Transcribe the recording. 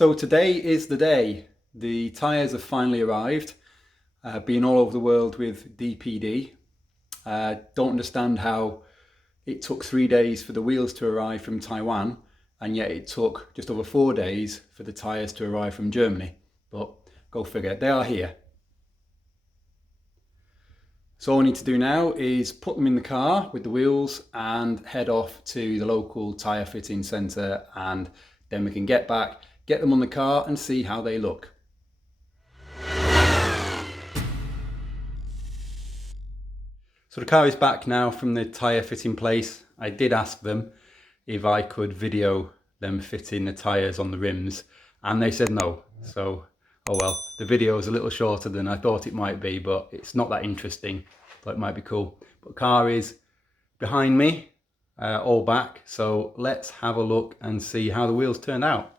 So today is the day. The tyres have finally arrived. Been all over the world with DPD. Don't understand how it took 3 days for the wheels to arrive from Taiwan, and yet it took just over 4 days for the tyres to arrive from Germany. But go figure, they are here. So all I need to do now is put them in the car with the wheels and head off to the local tyre fitting centre, and then we can get back, get them on the car and see how they look. So the car is back now from the tyre fitting place. I did ask them if I could video them fitting the tyres on the rims, and they said no. So, oh well, the video is a little shorter than I thought it might be, but it's not that interesting. But it might be cool. But the car is behind me, all back. So let's have a look and see how the wheels turned out.